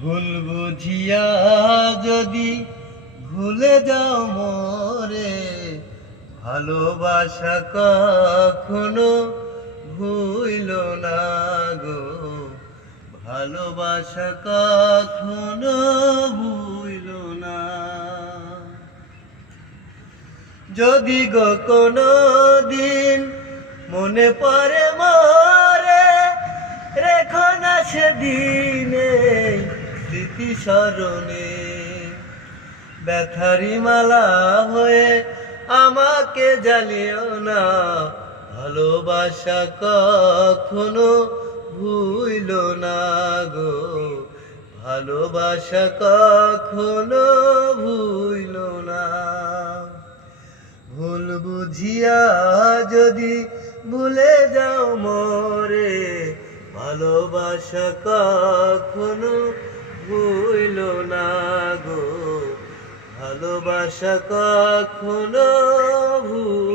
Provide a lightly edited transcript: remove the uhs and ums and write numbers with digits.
ভুল বুঝিয়া যদি ভুলে যাও মোরে, ভালোবাসা কখনো ভুইল না গো, ভালোবাসা কখনো ভুইল না। যদি গো কোনো দিন মনে পড়ে মোরে, রেখো না সেদিনে স্মৃতি স্মরণে। ব্যথারি মালা হয়ে আমাকে জ্বালিও না, ভালোবাসা কখনো ভুইল না গো, ভালোবাসা কখনো ভুইল না। ভুল বুঝিয়া যদি ভুলে যাও মোরে, ভালোবাসা কখনো ভুইল না গো, ভালোবাসা কখনো ভুইল